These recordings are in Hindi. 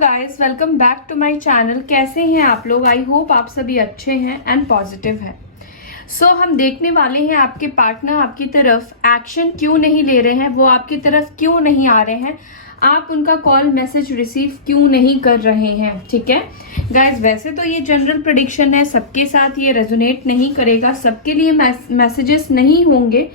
Guys, welcome back to my channel. कैसे हैं आप लोग? आई होप आप सभी अच्छे हैं एंड पॉजिटिव हैं। हम देखने वाले हैं आपके पार्टनर आपकी तरफ एक्शन क्यों नहीं ले रहे हैं, वो आपकी तरफ क्यों नहीं आ रहे हैं, आप उनका कॉल मैसेज रिसीव क्यों नहीं कर रहे हैं। ठीक है गाइस, वैसे तो ये जनरल प्रेडिक्शन है, सबके साथ ये रेजोनेट नहीं करेगा, सबके लिए मैसेजेस नहीं होंगे,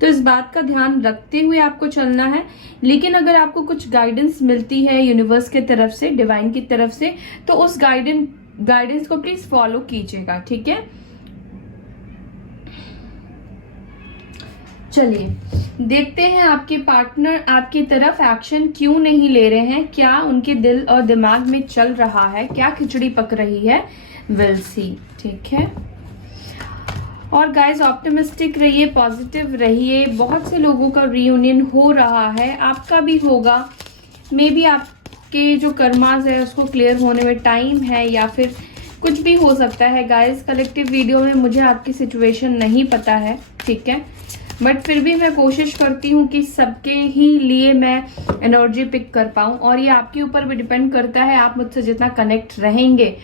तो इस बात का ध्यान रखते हुए आपको चलना है। लेकिन अगर आपको कुछ गाइडेंस मिलती है यूनिवर्स की तरफ से, डिवाइन की तरफ से, तो उस गाइडेंस को प्लीज फॉलो कीजिएगा। ठीक है, चलिए देखते हैं आपके पार्टनर आपकी तरफ एक्शन क्यों नहीं ले रहे हैं, क्या उनके दिल और दिमाग में चल रहा है, क्या खिचड़ी पक रही है। Will see. ठीक है, और गाइज ऑप्टिमिस्टिक रहिए, पॉजिटिव रहिए। बहुत से लोगों का रियूनियन हो रहा है, आपका भी होगा। मे बी आपके जो कर्मास है उसको क्लियर होने में टाइम है, या फिर कुछ भी हो सकता है। गाइज कलेक्टिव वीडियो में मुझे आपकी सिचुएशन नहीं पता है, ठीक है, बट फिर भी मैं कोशिश करती हूँ कि सबके ही लिए मैं एनर्जी पिक कर पाऊँ, और ये आपके ऊपर भी डिपेंड करता है आप मुझसे जितना कनेक्ट रहेंगे।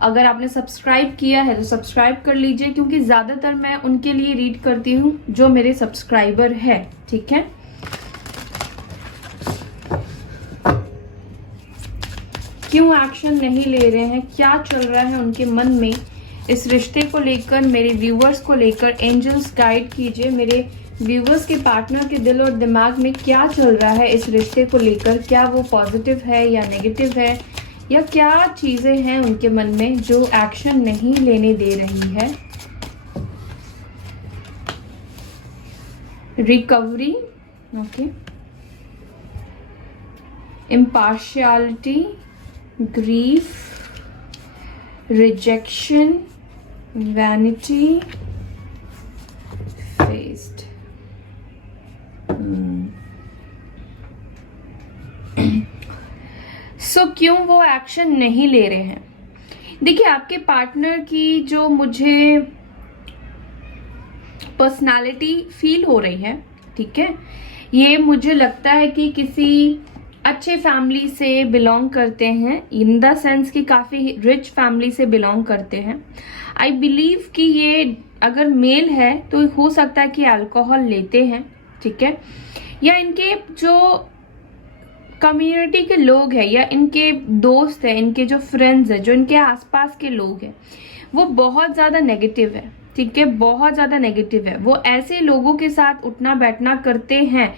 अगर आपने सब्सक्राइब किया है तो सब्सक्राइब कर लीजिए, क्योंकि ज़्यादातर मैं उनके लिए रीड करती हूँ जो मेरे सब्सक्राइबर है। ठीक है, क्यों एक्शन नहीं ले रहे हैं, क्या चल रहा है उनके मन में इस रिश्ते को लेकर, मेरे व्यूवर्स को लेकर। एंजल्स गाइड कीजिए, मेरे व्यूवर्स के पार्टनर के दिल और दिमाग में क्या चल रहा है इस रिश्ते को लेकर। क्या वो पॉजिटिव है या नेगेटिव है, या क्या चीजें हैं उनके मन में जो एक्शन नहीं लेने दे रही है। Recovery, okay, impartiality, grief, rejection, vanity, faced. क्यों वो एक्शन नहीं ले रहे हैं? देखिए, आपके पार्टनर की जो मुझे पर्सनालिटी फील हो रही है, ठीक है, ये मुझे लगता है कि किसी अच्छे फैमिली से बिलोंग करते हैं, इन द सेंस कि काफी रिच फैमिली से बिलोंग करते हैं। आई बिलीव कि ये अगर मेल है तो हो सकता है कि अल्कोहल लेते हैं, ठीक है, या इनके जो कम्युनिटी के लोग हैं, या इनके दोस्त हैं, इनके जो फ्रेंड्स हैं, जो इनके आसपास के लोग हैं, वो बहुत ज़्यादा नेगेटिव है। ठीक है, बहुत ज़्यादा नेगेटिव है। वो ऐसे लोगों के साथ उठना बैठना करते हैं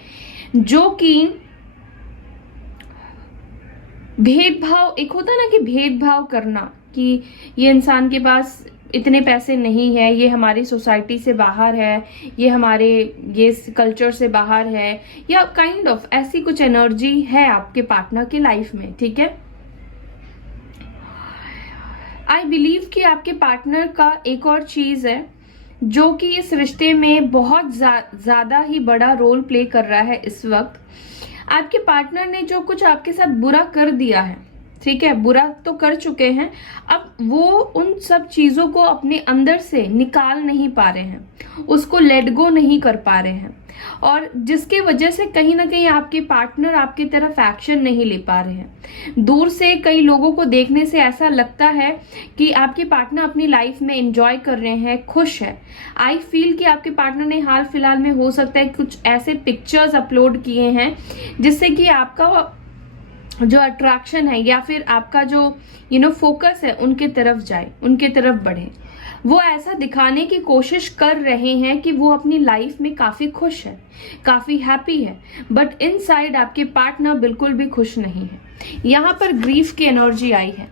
जो कि भेदभाव, एक होता ना कि भेदभाव करना, कि ये इंसान के पास इतने पैसे नहीं है, ये हमारी सोसाइटी से बाहर है, ये हमारे ये कल्चर से बाहर है, या काइंड ऑफ ऐसी कुछ एनर्जी है आपके पार्टनर की लाइफ में। ठीक है, आई बिलीव कि आपके पार्टनर का एक और चीज है जो कि इस रिश्ते में बहुत ज्यादा ही बड़ा रोल प्ले कर रहा है इस वक्त। आपके पार्टनर ने जो कुछ आपके साथ बुरा कर दिया है, ठीक है, बुरा तो कर चुके हैं, अब वो उन सब चीजों को अपने अंदर से निकाल नहीं पा रहे हैं, उसको लेट गो नहीं कर पा रहे हैं, और जिसके वजह से कहीं ना कहीं आपके पार्टनर आपकी तरफ एक्शन नहीं ले पा रहे हैं। दूर से कई लोगों को देखने से ऐसा लगता है कि आपके पार्टनर अपनी लाइफ में एंजॉय कर रहे हैं, खुश है। आई फील कि आपके पार्टनर ने हाल फिलहाल में हो सकता है कुछ ऐसे पिक्चर्स अपलोड किए हैं जिससे कि आपका जो अट्रैक्शन है, या फिर आपका जो फोकस है उनके तरफ जाए, उनके तरफ बढ़े। वो ऐसा दिखाने की कोशिश कर रहे हैं कि वो अपनी लाइफ में काफी खुश है, काफी हैप्पी है, बट इनसाइड आपके पार्टनर बिल्कुल भी खुश नहीं है। यहाँ पर ग्रीफ की एनर्जी आई है,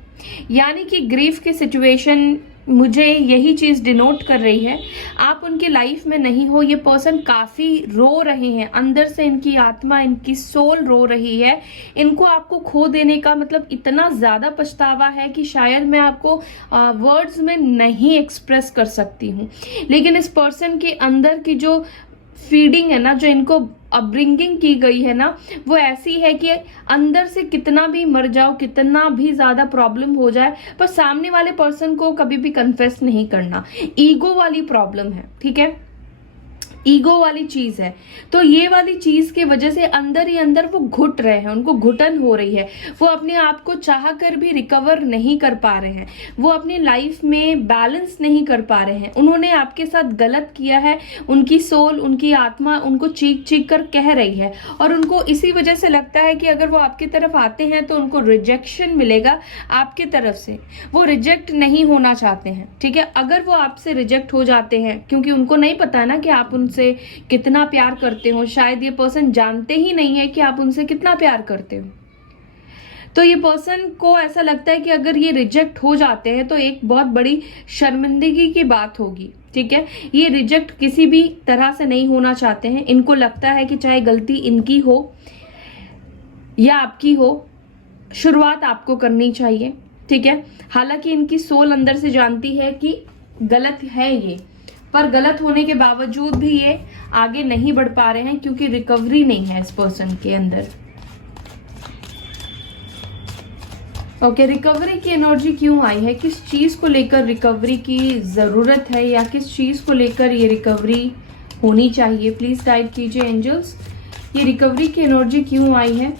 यानी कि ग्रीफ की सिचुएशन मुझे यही चीज डिनोट कर रही है, आप उनकी लाइफ में नहीं हो। ये पर्सन काफी रो रहे हैं अंदर से, इनकी आत्मा, इनकी सोल रो रही है। इनको आपको खो देने का मतलब इतना ज्यादा पछतावा है कि शायद मैं आपको वर्ड्स में नहीं एक्सप्रेस कर सकती हूँ। लेकिन इस पर्सन के अंदर की जो फीडिंग है ना, जो इनको अपब्रिंगिंग की गई है ना, वो ऐसी है कि अंदर से कितना भी मर जाओ, कितना भी ज्यादा प्रॉब्लम हो जाए, पर सामने वाले पर्सन को कभी भी कन्फेस नहीं करना। ईगो वाली प्रॉब्लम है, ठीक है। ईगो वाली चीज है। तो ये वाली चीज की वजह से अंदर ही अंदर वो घुट रहे हैं, उनको घुटन हो रही है, वो अपने आप को चाह कर भी रिकवर नहीं कर पा रहे हैं, वो अपनी लाइफ में बैलेंस नहीं कर पा रहे हैं। उन्होंने आपके साथ गलत किया है, उनकी सोल, उनकी आत्मा उनको चीख चीख कर कह रही है, और उनको इसी वजह से लगता है कि अगर वो आपकी तरफ आते हैं तो उनको रिजेक्शन मिलेगा आपकी तरफ से। वो रिजेक्ट नहीं होना चाहते हैं, ठीक है। अगर वो आपसे रिजेक्ट हो जाते हैं, क्योंकि उनको नहीं पता ना कि आप उनसे कितना प्यार करते हो, शायद ये पर्सन जानते ही नहीं है कि आप उनसे कितना प्यार करते हो। तो ये पर्सन को ऐसा लगता है कि अगर ये रिजेक्ट हो जाते हैं तो एक बहुत बड़ी शर्मिंदगी की बात होगी, ठीक है। ये रिजेक्ट किसी भी तरह से नहीं होना चाहते हैं। इनको लगता है कि चाहे गलती इनकी हो या आपकी हो, शुरुआत आपको करनी चाहिए, ठीक है। हालांकि इनकी सोल अंदर से जानती है कि गलत है ये, पर गलत होने के बावजूद भी ये आगे नहीं बढ़ पा रहे हैं क्योंकि रिकवरी नहीं है इस पर्सन के अंदर। ओके, रिकवरी की एनर्जी क्यों आई है? किस चीज को लेकर रिकवरी की जरूरत है, या किस चीज को लेकर ये रिकवरी होनी चाहिए? प्लीज गाइड कीजिए एंजल्स, ये रिकवरी की एनर्जी क्यों आई है?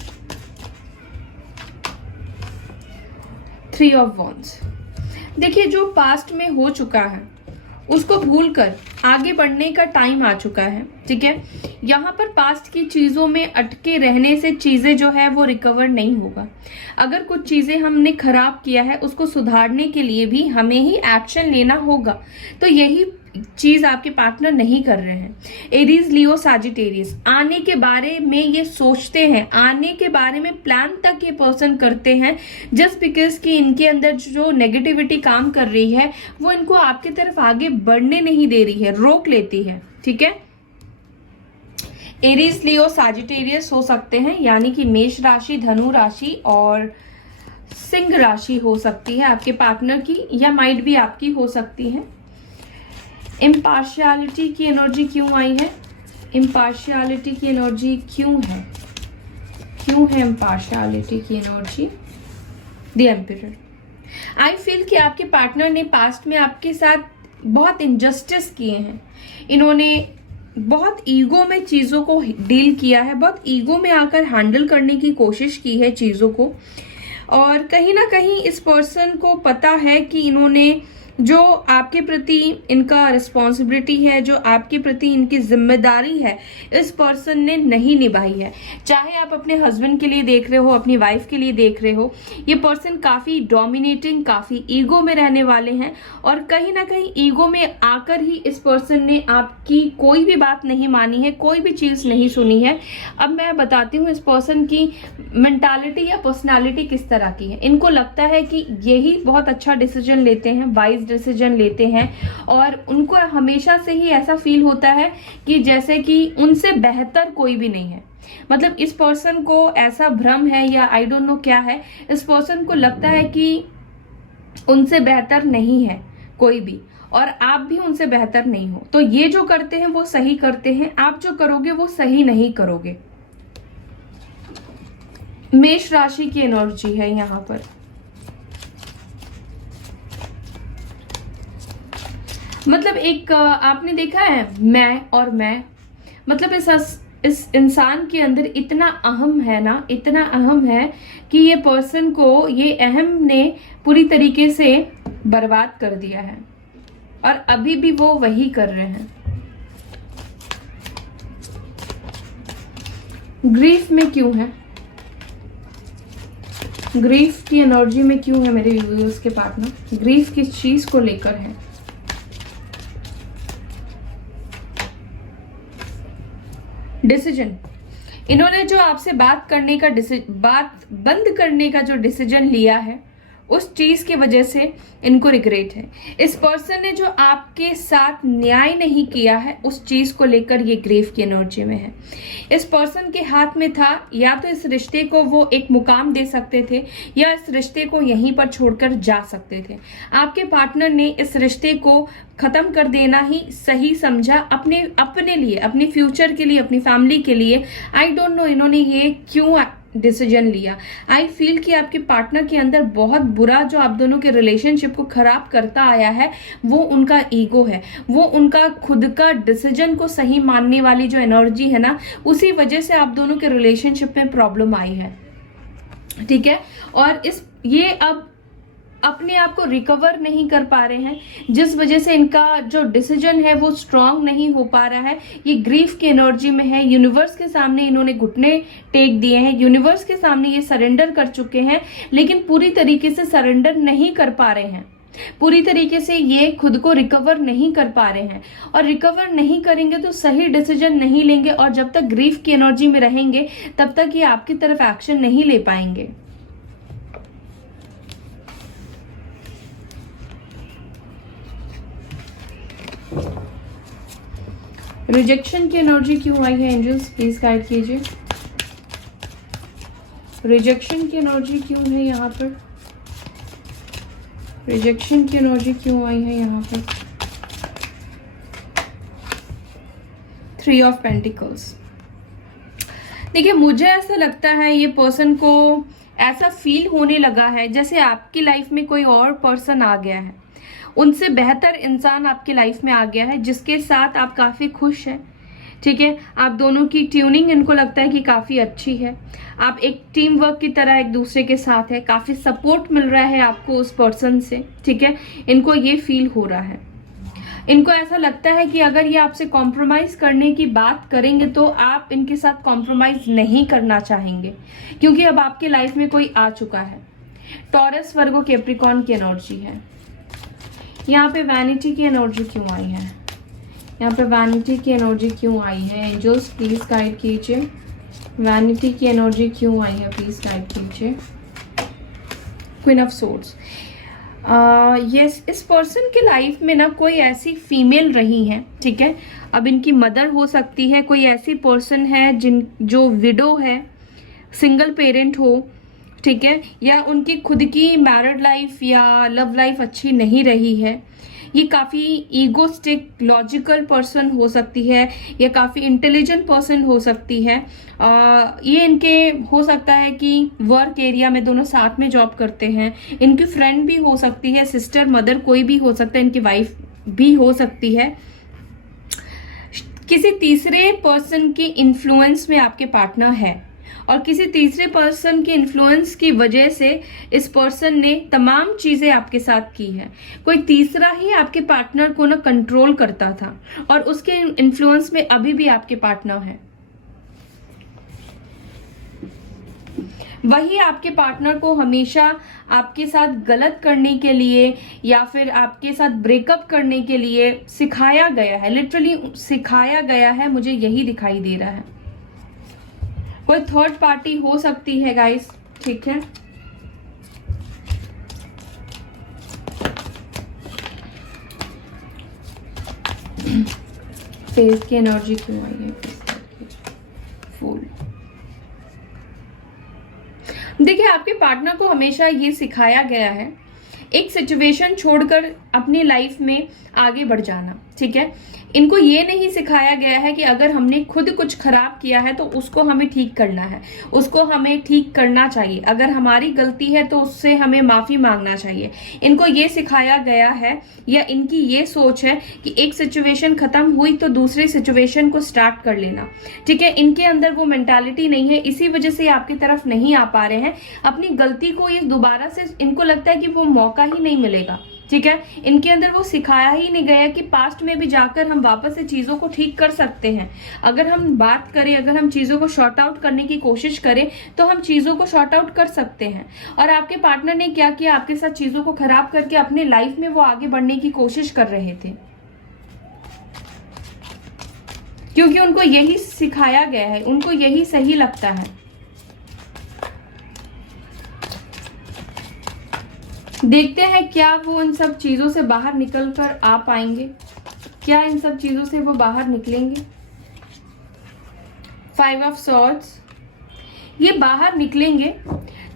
3 ऑफ वॉन्ड्स। देखिए, जो पास्ट में हो चुका है उसको भूलकर आगे बढ़ने का टाइम आ चुका है, ठीक है। यहाँ पर पास्ट की चीजों में अटके रहने से चीजें जो है वो रिकवर नहीं होगा। अगर कुछ चीजें हमने खराब किया है उसको सुधारने के लिए भी हमें ही एक्शन लेना होगा। तो यही चीज आपके पार्टनर नहीं कर रहे हैं। एरीज, लियो, सैजिटेरियस आने के बारे में ये सोचते हैं, आने के बारे में प्लान तक ये पर्सन करते हैं, जस्ट बिकॉज कि इनके अंदर जो नेगेटिविटी काम कर रही है वो इनको आपकी तरफ आगे बढ़ने नहीं दे रही है, रोक लेती है, ठीक है। एरीज, लियो, सैजिटेरियस हो सकते हैं, यानी कि मेष राशि, धनु राशि और सिंह राशि हो सकती है आपके पार्टनर की, या माइट भी आपकी हो सकती है। इम्पार्शियलिटी की एनर्जी क्यों आई है? इम्पार्शियलिटी की एनर्जी क्यों है? क्यों है इम्पार्शियलिटी की energy? The emperor. I feel कि आपके पार्टनर ने पास्ट में आपके साथ बहुत इनजस्टिस किए हैं। इन्होंने बहुत ईगो में चीजों को डील किया है, बहुत ईगो में आकर हैंडल करने की कोशिश की है चीजों को, और कहीं ना कहीं इस पर्सन को पता है कि इन्होंने जो आपके प्रति इनका रिस्पॉन्सिबिलिटी है, जो आपके प्रति इनकी जिम्मेदारी है, इस पर्सन ने नहीं निभाई है। चाहे आप अपने हस्बैंड के लिए देख रहे हो, अपनी वाइफ के लिए देख रहे हो, ये पर्सन काफी डोमिनेटिंग, काफी ईगो में रहने वाले हैं, और कहीं ना कहीं ईगो में आकर ही इस पर्सन ने आपकी कोई भी बात नहीं मानी है, कोई भी चीज नहीं सुनी है। अब मैं बताती हूँ इस पर्सन की मेंटालिटी या पर्सनालिटी किस तरह की है। इनको लगता है कि यही बहुत अच्छा डिसीजन लेते हैं, वाइज डिसीजन लेते हैं, और उनको हमेशा से ही ऐसा फील होता है कि जैसे कि उनसे बेहतर कोई भी नहीं है। मतलब इस पर्सन को ऐसा भ्रम है, या आई डोंट नो क्या है, इस पर्सन को लगता है कि उनसे बेहतर नहीं है कोई भी, और आप भी उनसे बेहतर नहीं हो। तो ये जो करते हैं वो सही करते हैं, आप जो करोगे वो सही नहीं करोगे। मेष राशि की एनर्जी है यहाँ पर। मतलब एक आपने देखा है मैं और मैं, मतलब इस इंसान के अंदर इतना अहम है ना, इतना अहम है कि ये पर्सन को ये अहम ने पूरी तरीके से बर्बाद कर दिया है, और अभी भी वो वही कर रहे हैं। ग्रीफ में क्यों है? ग्रीफ की एनर्जी में क्यों है मेरे व्यूअर्स के पार्टनर? ग्रीफ किस चीज को लेकर है? डिसीजन। इन्होंने जो आपसे बात बंद करने का जो डिसीजन लिया है, उस चीज की वजह से इनको रिग्रेट है। इस पर्सन ने जो आपके साथ न्याय नहीं किया है, उस चीज को लेकर ये ग्रीफ की एनर्जी में है। इस पर्सन के हाथ में था, या तो इस रिश्ते को वो एक मुकाम दे सकते थे, या इस रिश्ते को यहीं पर छोड़कर जा सकते थे। आपके पार्टनर ने इस रिश्ते को खत्म कर देना ही सही समझा, अपने लिए, अपने फ्यूचर के लिए, अपनी फैमिली के लिए। आई डोंट नो इन्होंने ये क्यों डिसीजन लिया। आई फील कि आपके पार्टनर के अंदर बहुत बुरा जो आप दोनों के रिलेशनशिप को खराब करता आया है वो उनका ईगो है, वो उनका खुद का डिसीजन को सही मानने वाली जो एनर्जी है ना, उसी वजह से आप दोनों के रिलेशनशिप में प्रॉब्लम आई है। ठीक है, और ये अब अपने आप को रिकवर नहीं कर पा रहे हैं, जिस वजह से इनका जो डिसीजन है वो स्ट्रांग नहीं हो पा रहा है। ये ग्रीफ की एनर्जी में है, यूनिवर्स के सामने इन्होंने घुटने टेक दिए हैं, यूनिवर्स के सामने ये सरेंडर कर चुके हैं, लेकिन पूरी तरीके से सरेंडर नहीं कर पा रहे हैं, पूरी तरीके से ये खुद को रिकवर नहीं कर पा रहे हैं। और रिकवर नहीं करेंगे तो सही डिसीजन नहीं लेंगे, और जब तक ग्रीफ की एनर्जी में रहेंगे तब तक ये आपकी तरफ एक्शन नहीं ले पाएंगे। रिजेक्शन की एनर्जी क्यों आई है एंजल्स, प्लीज गाइड कीजिए। रिजेक्शन की एनर्जी क्यों है यहाँ पर, रिजेक्शन की एनर्जी क्यों आई है यहाँ पर। 3 ऑफ पेंटिकल्स। देखिए, मुझे ऐसा लगता है ये पर्सन को ऐसा फील होने लगा है जैसे आपकी लाइफ में कोई और पर्सन आ गया है, उनसे बेहतर इंसान आपकी लाइफ में आ गया है, जिसके साथ आप काफ़ी खुश हैं। ठीक है, आप दोनों की ट्यूनिंग इनको लगता है कि काफ़ी अच्छी है, आप एक टीम वर्क की तरह एक दूसरे के साथ है, काफ़ी सपोर्ट मिल रहा है आपको उस पर्सन से। ठीक है, इनको ये फील हो रहा है, इनको ऐसा लगता है कि अगर ये आपसे कॉम्प्रोमाइज़ करने की बात करेंगे तो आप इनके साथ कॉम्प्रोमाइज़ नहीं करना चाहेंगे, क्योंकि अब आपकी लाइफ में कोई आ चुका है। टॉरस, वर्गो, कैप्रिकॉर्न की एनर्जी है। यहाँ पे वैनिटी की एनर्जी क्यों आई है, यहाँ पे वैनिटी की एनर्जी क्यों आई है एंजल्स, प्लीज गाइड कीजिए। वैनिटी की एनर्जी क्यों आई है, प्लीज गाइड कीजिए। Queen of swords. यस, इस पर्सन के लाइफ में ना कोई ऐसी फीमेल रही है, ठीक है, अब इनकी मदर हो सकती है, कोई ऐसी पर्सन है जो विडो है, सिंगल पेरेंट हो, ठीक है, या उनकी खुद की मैरिड लाइफ या लव लाइफ अच्छी नहीं रही है। ये काफ़ी ईगोस्टिक, लॉजिकल पर्सन हो सकती है, या काफ़ी इंटेलिजेंट पर्सन हो सकती है। ये इनके हो सकता है कि वर्क एरिया में दोनों साथ में जॉब करते हैं, इनकी फ्रेंड भी हो सकती है, सिस्टर, मदर, कोई भी हो सकता है, इनकी वाइफ भी हो सकती है। किसी तीसरे पर्सन के इन्फ्लुएंस में आपके पार्टनर है, और किसी तीसरे पर्सन के इन्फ्लुएंस की वजह से इस पर्सन ने तमाम चीजें आपके साथ की है। कोई तीसरा ही आपके पार्टनर को ना कंट्रोल करता था, और उसके इन्फ्लुएंस में अभी भी आपके पार्टनर है। वही आपके पार्टनर को हमेशा आपके साथ गलत करने के लिए या फिर आपके साथ ब्रेकअप करने के लिए सिखाया गया है, लिटरली सिखाया गया है, मुझे यही दिखाई दे रहा है। कोई थर्ड पार्टी हो सकती है गाइस, ठीक है। फेस की एनर्जी क्यों आई है, फूल। देखिए, आपके पार्टनर को हमेशा ये सिखाया गया है एक सिचुएशन छोड़कर अपनी लाइफ में आगे बढ़ जाना, ठीक है। इनको ये नहीं सिखाया गया है कि अगर हमने खुद कुछ खराब किया है तो उसको हमें ठीक करना है, उसको हमें ठीक करना चाहिए, अगर हमारी गलती है तो उससे हमें माफ़ी मांगना चाहिए। इनको ये सिखाया गया है, या इनकी ये सोच है कि एक सिचुएशन खत्म हुई तो दूसरी सिचुएशन को स्टार्ट कर लेना, ठीक है। इनके अंदर वो मेंटालिटी नहीं है, इसी वजह से आपकी तरफ नहीं आ पा रहे हैं। अपनी गलती को ये दोबारा से इनको लगता है कि वो मौका ही नहीं मिलेगा, ठीक है। इनके अंदर वो सिखाया ही नहीं गया कि पास्ट में भी जाकर हम वापस से चीज़ों को ठीक कर सकते हैं। अगर हम बात करें, अगर हम चीज़ों को शॉर्ट आउट करने की कोशिश करें तो हम चीज़ों को शॉर्ट आउट कर सकते हैं। और आपके पार्टनर ने क्या किया, आपके साथ चीज़ों को खराब करके अपने लाइफ में वो आगे बढ़ने की कोशिश कर रहे थे, क्योंकि उनको यही सिखाया गया है, उनको यही सही लगता है। देखते हैं क्या वो इन सब चीजों से बाहर निकल कर आ पाएंगे, क्या इन सब चीजों से वो बाहर निकलेंगे। 5 ऑफ सॉर्ड्स। ये बाहर निकलेंगे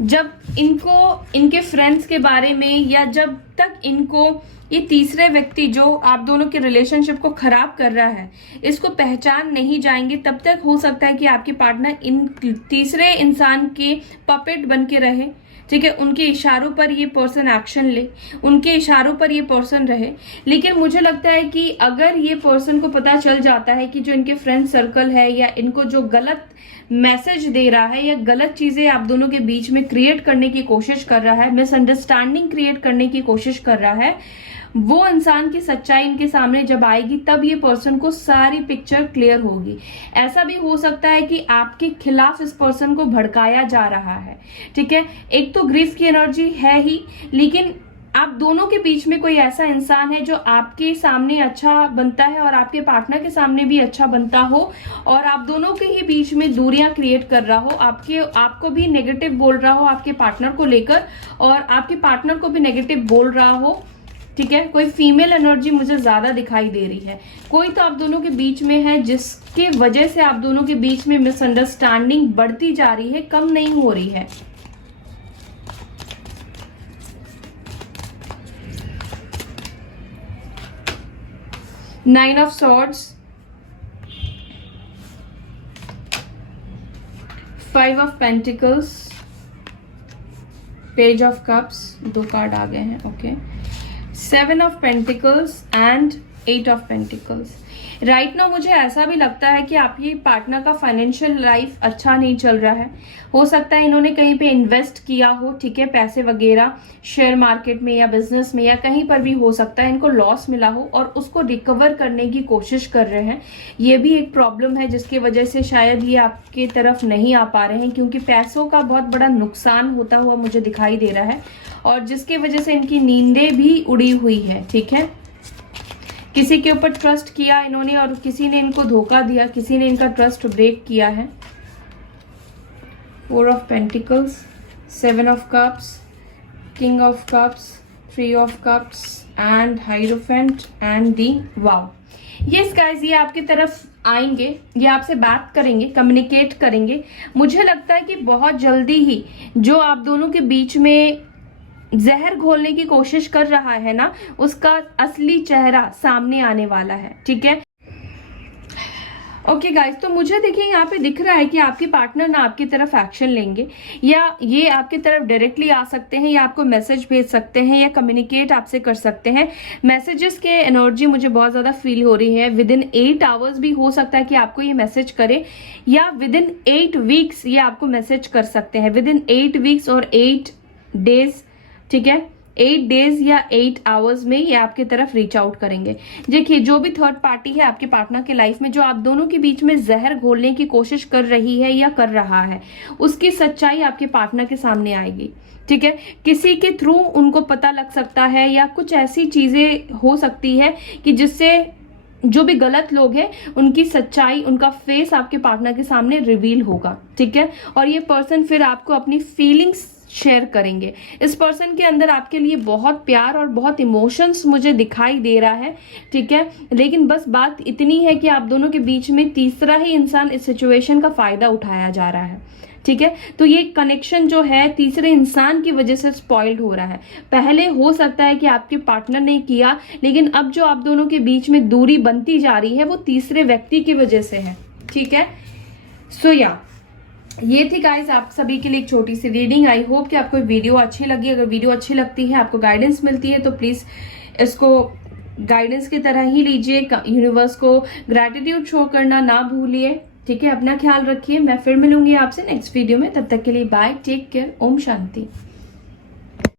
जब इनको इनके फ्रेंड्स के बारे में, या जब तक इनको ये तीसरे व्यक्ति जो आप दोनों के रिलेशनशिप को खराब कर रहा है, इसको पहचान नहीं जाएंगे, तब तक हो सकता है कि आपके पार्टनर इन तीसरे इंसान के पपेट बन के रहे, ठीक है। उनके इशारों पर ये पर्सन एक्शन ले, उनके इशारों पर ये पर्सन रहे। लेकिन मुझे लगता है कि अगर ये पर्सन को पता चल जाता है कि जो इनके फ्रेंड सर्कल है या इनको जो गलत मैसेज दे रहा है या गलत चीजें आप दोनों के बीच में क्रिएट करने की कोशिश कर रहा है, मिसअंडरस्टैंडिंग क्रिएट करने की कोशिश कर रहा है, वो इंसान की सच्चाई इनके सामने जब आएगी तब ये पर्सन को सारी पिक्चर क्लियर होगी। ऐसा भी हो सकता है कि आपके खिलाफ इस पर्सन को भड़काया जा रहा है, ठीक है। एक तो ग्रीफ की एनर्जी है ही, लेकिन आप दोनों के बीच में कोई ऐसा इंसान है जो आपके सामने अच्छा बनता है और आपके पार्टनर के सामने भी अच्छा बनता हो, और आप दोनों के ही बीच में दूरियां क्रिएट कर रहा हो, आपको भी नेगेटिव बोल रहा हो आपके पार्टनर को लेकर, और आपके पार्टनर को भी नेगेटिव बोल रहा हो, ठीक है। कोई फीमेल एनर्जी मुझे ज्यादा दिखाई दे रही है। कोई तो आप दोनों के बीच में है जिसके वजह से आप दोनों के बीच में मिसअंडरस्टैंडिंग बढ़ती जा रही है, कम नहीं हो रही है। Nine of swords, five of pentacles, page of cups, दो कार्ड आ गए हैं, okay. Seven of pentacles and eight of pentacles. Right now मुझे ऐसा भी लगता है कि आपके पार्टनर का फाइनेंशियल लाइफ अच्छा नहीं चल रहा है। हो सकता है इन्होंने कहीं पे इन्वेस्ट किया हो, ठीक है, पैसे वगैरह शेयर मार्केट में या बिजनेस में या कहीं पर भी हो सकता है इनको लॉस मिला हो और उसको रिकवर करने की कोशिश कर रहे हैं। ये भी एक प्रॉब्लम है जिसकी वजह से शायद ये आपके तरफ नहीं आ पा रहे हैं, क्योंकि पैसों का बहुत बड़ा नुकसान होता हुआ मुझे दिखाई दे रहा है, और जिसकी वजह से इनकी नींदें भी उड़ी हुई है, ठीक है। किसी के ऊपर ट्रस्ट किया इन्होंने और किसी ने इनको धोखा दिया, किसी ने इनका ट्रस्ट ब्रेक किया है। Four of pentacles, seven of cups, king of cups, three of cups and hierophant and the वाव। यस गाइस, ये आपकी तरफ आएंगे, ये आपसे बात करेंगे, कम्युनिकेट करेंगे। मुझे लगता है कि बहुत जल्दी ही जो आप दोनों के बीच में जहर घोलने की कोशिश कर रहा है ना, उसका असली चेहरा सामने आने वाला है, ठीक है। ओके गाइस, तो मुझे देखिए यहाँ पे दिख रहा है कि आपके पार्टनर ना आपकी तरफ एक्शन लेंगे, या ये आपकी तरफ डायरेक्टली आ सकते हैं, या आपको मैसेज भेज सकते हैं, या कम्युनिकेट आपसे कर सकते हैं। मैसेजेस के एनर्जी मुझे बहुत ज्यादा फील हो रही है। विद इन 8 आवर्स भी हो सकता है कि आपको ये मैसेज करे, या विद इन 8 वीक्स ये आपको मैसेज कर सकते हैं। विद इन 8 वीक्स और 8 डेज, ठीक है, 8 डेज या 8 आवर्स में ये आपकी तरफ रीच आउट करेंगे। देखिए, जो भी थर्ड पार्टी है आपके पार्टनर के लाइफ में जो आप दोनों के बीच में जहर घोलने की कोशिश कर रही है या कर रहा है, उसकी सच्चाई आपके पार्टनर के सामने आएगी, ठीक है। किसी के थ्रू उनको पता लग सकता है, या कुछ ऐसी चीजें हो सकती है कि जिससे जो भी गलत लोग हैं उनकी सच्चाई, उनका फेस आपके पार्टनर के सामने रिवील होगा, ठीक है। और ये पर्सन फिर आपको अपनी फीलिंग्स शेयर करेंगे। इस पर्सन के अंदर आपके लिए बहुत प्यार और बहुत इमोशंस मुझे दिखाई दे रहा है, ठीक है। लेकिन बस बात इतनी है कि आप दोनों के बीच में तीसरा ही इंसान इस सिचुएशन का फायदा उठाया जा रहा है, ठीक है। तो ये कनेक्शन जो है तीसरे इंसान की वजह से स्पॉइल्ड हो रहा है। पहले हो सकता है कि आपके पार्टनर ने किया, लेकिन अब जो आप दोनों के बीच में दूरी बनती जा रही है वो तीसरे व्यक्ति की वजह से है, ठीक है। सो या ये थी गाइज आप सभी के लिए एक छोटी सी रीडिंग। आई होप कि आपको वीडियो अच्छी लगी। अगर वीडियो अच्छी लगती है, आपको गाइडेंस मिलती है, तो प्लीज इसको गाइडेंस की तरह ही लीजिए। यूनिवर्स को ग्रैटिट्यूड शो करना ना भूलिए, ठीक है। अपना ख्याल रखिए। मैं फिर मिलूंगी आपसे नेक्स्ट वीडियो में। तब तक के लिए bye, take care, Om Shanti.